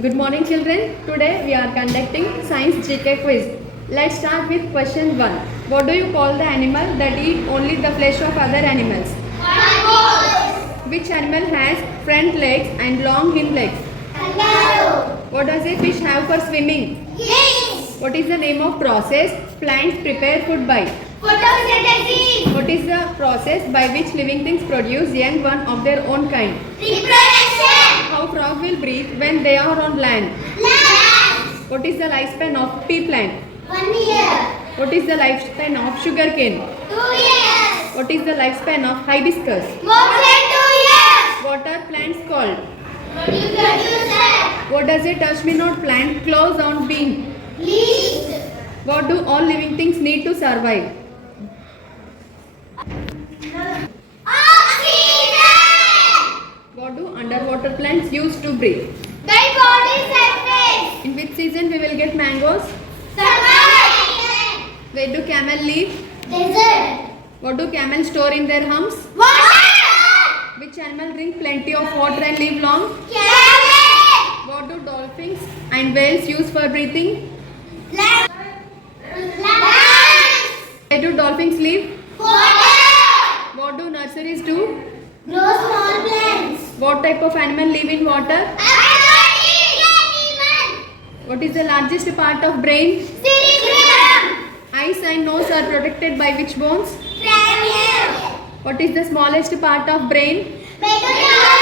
Good morning children. Today we are conducting science GK quiz. Let's start with question 1. What do you call the animal that eat only the flesh of other animals? Kangaroo. Which animal has front legs and long hind legs? Kangaroo. What does a fish have for swimming? Yes. What is the name of process plants prepare food by? Photosynthesis. What is the process by which living things produce young one of their own kind? Reproduction. How frog will breathe when they are on land? Land. What is the lifespan of pea plant? 1 year. What is the lifespan of sugarcane? 2 years. What is the lifespan of hibiscus? More than 2 years. What are plants called? Reproducer. What does a touch-me-not plant close on being? Leaves. What do all living things need to survive? Oxygen. What do underwater plants use to breathe? By body surface. In which season we will get mangoes? Summer. Where do camel live? Desert. What do camels store in their humps? Water. Which animal drink plenty of water and live long? Camel. What do dolphins and whales use for breathing? Land. Where do dolphins live? Water. What do nurseries do? Grow small plants. What type of animal live in water? Animal. What is the largest part of brain? Cerebrum. Eyes and nose are protected by which bones? Cranium. What is the smallest part of brain? Medulla.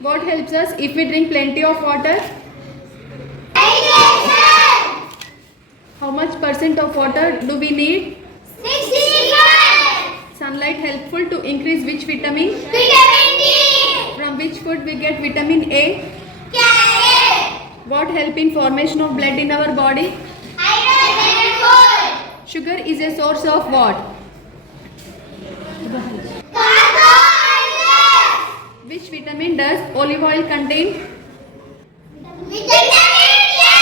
What helps us if we drink plenty of water? Digestion. How much % of water do we need? 65. Sunlight helpful to increase which vitamin? Vitamin D. From which food we get vitamin A? Carrot. What help in formation of blood in our body? Iron and gold. Sugar is a source of what? Carbohydrates. Which vitamin does olive oil contain? Vitamin A.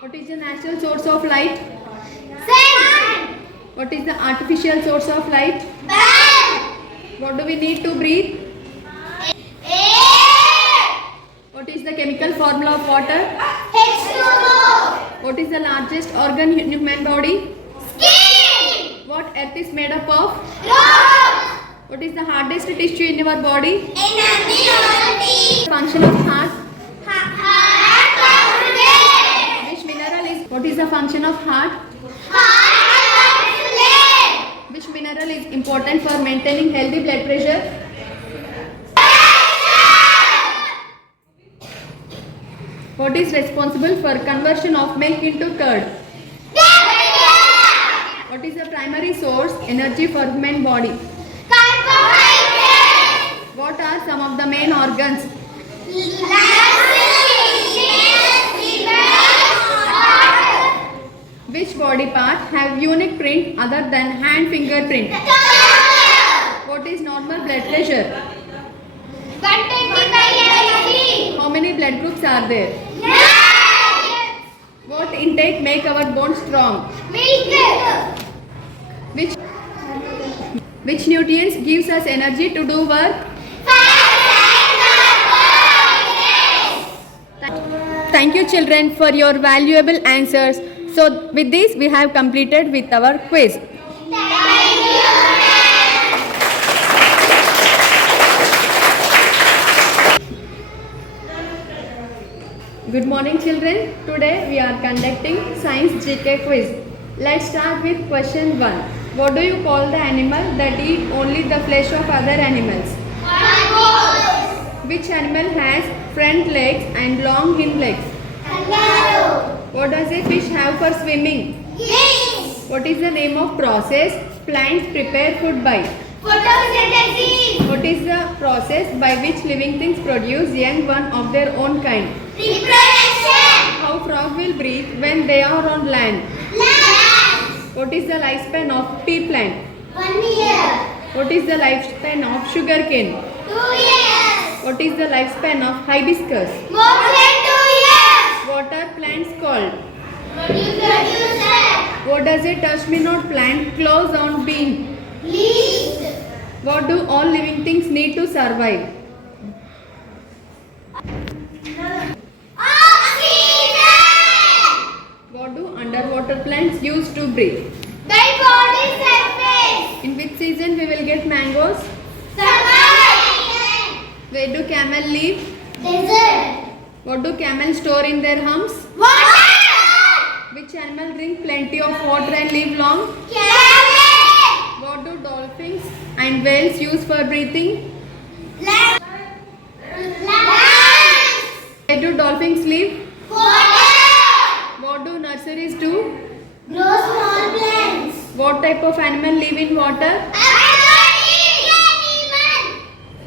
What is the natural source of light? Sun. What is the artificial source of light? Sun. What do we need to breathe? Air. What is the chemical formula of water? H2O. What is the largest organ in human body? Skin. What earth is made up of? Rock. What is the hardest tissue in your body? Immunity. Function of heart. Heart oxygen. Which mineral is? What is the function of heart? Heart oxygen. Which mineral is important for maintaining healthy blood pressure? What is responsible for conversion of milk into curd? What is the primary source energy for human body? Carbohydrates. What are some of the main organs? Which body part have unique print other than hand fingerprint? What is normal blood pressure? How many blood groups are there? What intake make our bones strong? Which nutrients gives us energy to do work? Thank you children for your valuable answers. So with this we have completed with our quiz. Good morning children. Today we are conducting science GK quiz. Let's start with question 1. What do you call the animal that eat only the flesh of other animals? Which animal has front legs and long hind legs? What does a fish have for swimming? What is the name of process plants prepare food by? Photosynthesis. What is the process by which living things produce young one of their own kind? Reproduction. How frog will breathe when they are on land? Land. What is the lifespan of pea plant? 1 year. What is the lifespan of sugarcane? 2 years. What is the lifespan of hibiscus? More than 2 years. What are plants called? Reproducer. What does a touch-me-not plant close on being? Leaves. What do all living things need to survive? Oxygen. What do underwater plants use to breathe? By body surface. In which season we will get mangoes? Summer. Where do camel live? Desert. What do camels store in their humps? Water. Which animal drink plenty of water and live long? Camel. What do dolphins and whales use for breathing? Land. Where do dolphins live? Water. What do nurseries do? Grow small plants. What type of animal live in water? Animal.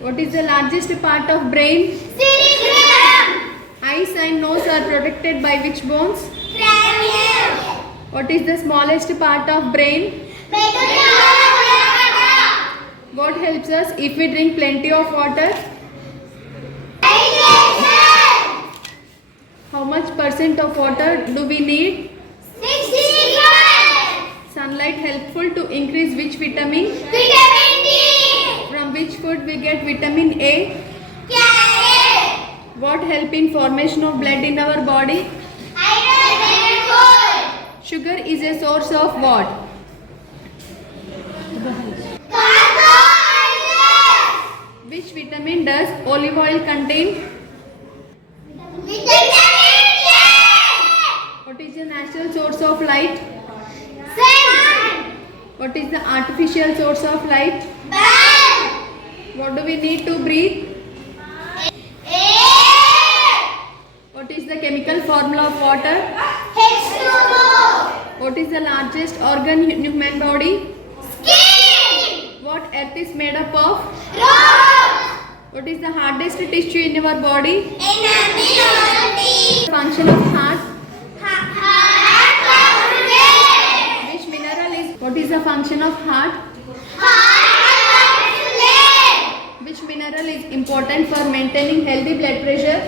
What is the largest part of brain? Cerebrum. Eyes and nose are protected by which bones? Cranium. What is the smallest part of brain? Medulla. What helps us if we drink plenty of water? Hydration. How much percent of water do we need? 65. Sunlight helpful to increase which vitamin? Vitamin D. From which food we get vitamin A? Carrot. What help in formation of blood in our body? Iron and gold. Sugar is a source of what? Carbohydrates. Which vitamin does olive oil contain? Vitamin A. What is the natural source of light? Sun. What is the artificial source of light? Bulb. What do we need to breathe? Air. What is the chemical formula of water? H2O. What is the largest organ in human body? Skin. What earth is made up of? Rock. What is the hardest tissue in our body? Enamel. Function of heart? Heart oxygen. Which mineral is? What is the function of heart? Heart oxygen. Which mineral is important for maintaining healthy blood pressure?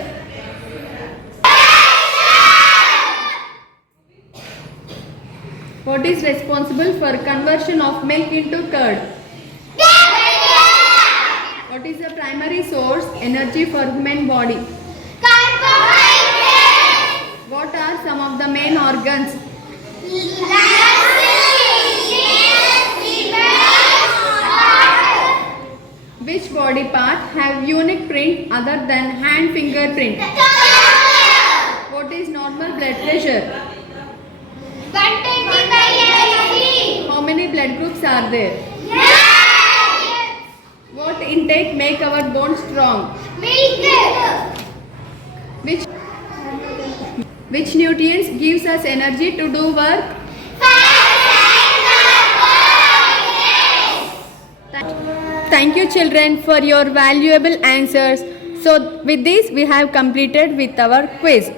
What is responsible for conversion of milk into curd? What is the primary source energy for human body? Carbohydrates. What are some of the main organs? Which body part have unique print other than hand fingerprint? What is normal blood pressure? How many blood groups are there? What intake make our bones strong? Which nutrients gives us energy to do work? Thank you children for your valuable answers. So with this we have completed with our quiz.